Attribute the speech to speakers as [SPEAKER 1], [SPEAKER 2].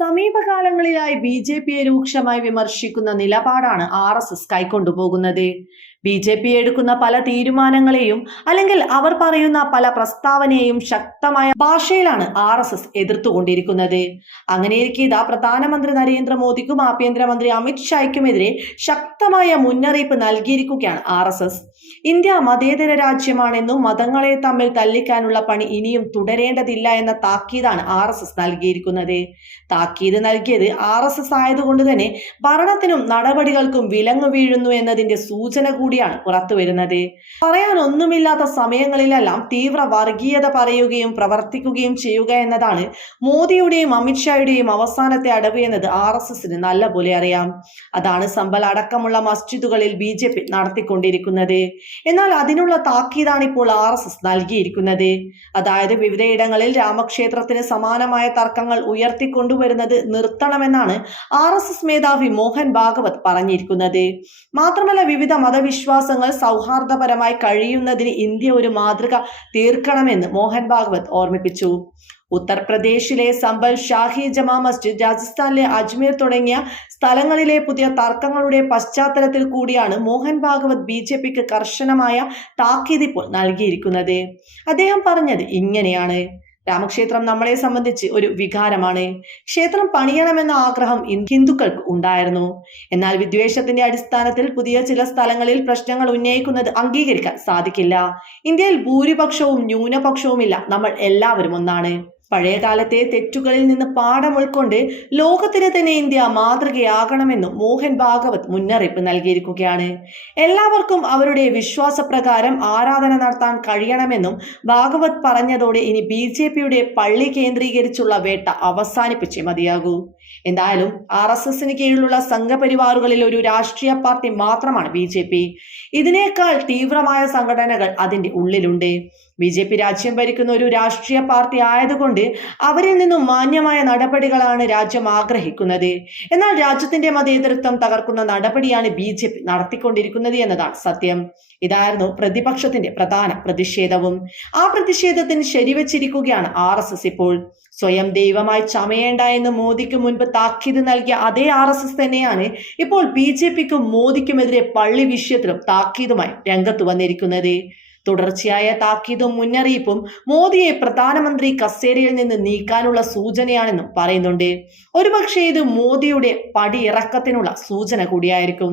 [SPEAKER 1] സമീപകാലങ്ങളിലായി B J പിയെ രൂക്ഷമായി വിമർശിക്കുന്ന നിലപാടാണ് ആർ എസ് എസ് കൈക്കൊണ്ടുപോകുന്നത്. ബി ജെ പി എടുക്കുന്ന പല തീരുമാനങ്ങളെയും അല്ലെങ്കിൽ അവർ പറയുന്ന പല പ്രസ്താവനയെയും ശക്തമായ ഭാഷയിലാണ് ആർ എസ് എസ് എതിർത്തുകൊണ്ടിരിക്കുന്നത്. അങ്ങനെയിരിക്കെ ഇതാ പ്രധാനമന്ത്രി നരേന്ദ്രമോദിക്കും ആഭ്യന്തരമന്ത്രി അമിത്ഷായ്ക്കുമെതിരെ ശക്തമായ മുന്നറിയിപ്പ് നൽകിയിരിക്കുകയാണ് ആർ എസ് എസ്. ഇന്ത്യ മതേതര രാജ്യമാണെന്നും മതങ്ങളെ തമ്മിൽ തല്ലിക്കാനുള്ള പണി ഇനിയും തുടരേണ്ടതില്ല എന്ന താക്കീതാണ് ആർ എസ് എസ് നൽകിയിരിക്കുന്നത്. താക്കീത് നൽകിയത് ആർ എസ് എസ് ആയതുകൊണ്ട് തന്നെ ഭരണത്തിനും നടപടികൾക്കും വിലങ്ങു വീഴുന്നു എന്നതിന്റെ സൂചന കൂടിയാണ് പുറത്തു വരുന്നത്. പറയാനൊന്നുമില്ലാത്ത സമയങ്ങളിലെല്ലാം തീവ്ര വർഗീയത പറയുകയും പ്രവർത്തിക്കുകയും ചെയ്യുക എന്നതാണ് മോദിയുടെയും അമിത്ഷായുടെയും അവസാനത്തെ അടവ് എന്നത് ആർ എസ് എസിന് നല്ലപോലെ അറിയാം. അതാണ് സമ്പൽ അടക്കമുള്ള മസ്ജിദുകളിൽ ബി ജെ പി നടത്തിക്കൊണ്ടിരിക്കുന്നത്. എന്നാൽ അതിനുള്ള താക്കീതാണ് ഇപ്പോൾ ആർ എസ് എസ് നൽകിയിരിക്കുന്നത്. അതായത് വിവിധയിടങ്ങളിൽ രാമക്ഷേത്രത്തിന് സമാനമായ തർക്കങ്ങൾ ഉയർത്തിക്കൊണ്ടുവരുന്നത് നിർത്തണമെന്നാണ് ആർ എസ് എസ് മേധാവി മോഹൻ ഭാഗവത് പറഞ്ഞിരിക്കുന്നത്. മാത്രമല്ല വിവിധ മതവിശ്വാസങ്ങൾ സൗഹാർദ്ദപരമായി കഴിയുന്നതിന് ഇന്ത്യ ഒരു മാതൃക തീർക്കണമെന്ന് മോഹൻ ഭാഗവത് ഓർമ്മിപ്പിച്ചു. ഉത്തർപ്രദേശിലെ സംബൽ ഷാഹി ജമാ മസ്ജിദ് രാജസ്ഥാനിലെ അജ്മീർ തുടങ്ങിയ സ്ഥലങ്ങളിലെ പുതിയ തർക്കങ്ങളുടെ പശ്ചാത്തലത്തിൽ കൂടിയാണ് മോഹൻ ഭാഗവത് ബി ജെ പിക്ക് കർശനമായ താക്കീത് ഇപ്പോൾ നൽകിയിരിക്കുന്നത്. അദ്ദേഹം പറഞ്ഞത് ഇങ്ങനെയാണ്. രാമക്ഷേത്രം നമ്മളെ സംബന്ധിച്ച് ഒരു വികാരമാണ്. ക്ഷേത്രം പണിയണമെന്ന ആഗ്രഹം ഹിന്ദുക്കൾക്ക് ഉണ്ടായിരുന്നു. എന്നാൽ വിദ്വേഷത്തിന്റെ അടിസ്ഥാനത്തിൽ പുതിയ ചില സ്ഥലങ്ങളിൽ പ്രശ്നങ്ങൾ ഉന്നയിക്കുന്നത് അംഗീകരിക്കാൻ സാധിക്കില്ല. ഇന്ത്യയിൽ ഭൂരിപക്ഷവും ന്യൂനപക്ഷവുമില്ല. നമ്മൾ എല്ലാവരും ഒന്നാണ്. പഴയകാലത്തെ തെറ്റുകളിൽ നിന്ന് പാഠം ഉൾക്കൊണ്ട് ലോകത്തിന് തന്നെ ഇന്ത്യ മാതൃകയാകണമെന്നും മോഹൻ ഭാഗവത് മുന്നറിയിപ്പ് നൽകിയിരിക്കുകയാണ്. എല്ലാവർക്കും അവരുടെ വിശ്വാസപ്രകാരം ആരാധന നടത്താൻ കഴിയണമെന്നും ഭാഗവത് പറഞ്ഞതോടെ ഇനി ബി പള്ളി കേന്ദ്രീകരിച്ചുള്ള വേട്ട അവസാനിപ്പിച്ചേ മതിയാകൂ. എന്തായാലും ആർ എസ് എസിന് കീഴിലുള്ള സംഘപരിവാറുകളിൽ ഒരു രാഷ്ട്രീയ പാർട്ടി മാത്രമാണ് ബി ജെ പി. ഇതിനേക്കാൾ തീവ്രമായ സംഘടനകൾ അതിന്റെ ഉള്ളിലുണ്ട്. ബി ജെ പി രാജ്യം ഭരിക്കുന്ന ഒരു രാഷ്ട്രീയ പാർട്ടി ആയതുകൊണ്ട് അവരിൽ നിന്നും മാന്യമായ നടപടികളാണ് രാജ്യം ആഗ്രഹിക്കുന്നത്. എന്നാൽ രാജ്യത്തിന്റെ മതേതരത്വം തകർക്കുന്ന നടപടിയാണ് ബി ജെ പി നടത്തിക്കൊണ്ടിരിക്കുന്നത് എന്നതാണ് സത്യം. ഇതായിരുന്നു പ്രതിപക്ഷത്തിന്റെ പ്രധാന പ്രതിഷേധവും. ആ പ്രതിഷേധത്തിന് ശരിവച്ചിരിക്കുകയാണ് ആർ എസ് എസ് ഇപ്പോൾ. സ്വയം ദൈവമായി ചമയേണ്ട എന്ന് മോദിക്ക് മുൻപ് താക്കീത് നൽകിയ അതേ ആർ എസ് എസ് തന്നെയാണ് ഇപ്പോൾ ബി ജെ പിക്കും മോദിക്കുമെതിരെ പള്ളി വിഷയത്തിലും താക്കീതുമായി രംഗത്ത് വന്നിരിക്കുന്നത്. തുടർച്ചയായ താക്കീതും മുന്നറിയിപ്പും മോദിയെ പ്രധാനമന്ത്രി കസേരയിൽ നിന്ന് നീക്കാനുള്ള സൂചനയാണെന്നും പറയുന്നുണ്ട്. ഒരുപക്ഷെ ഇത് മോദിയുടെ പടിയിറക്കത്തിനുള്ള സൂചന കൂടിയായിരിക്കും.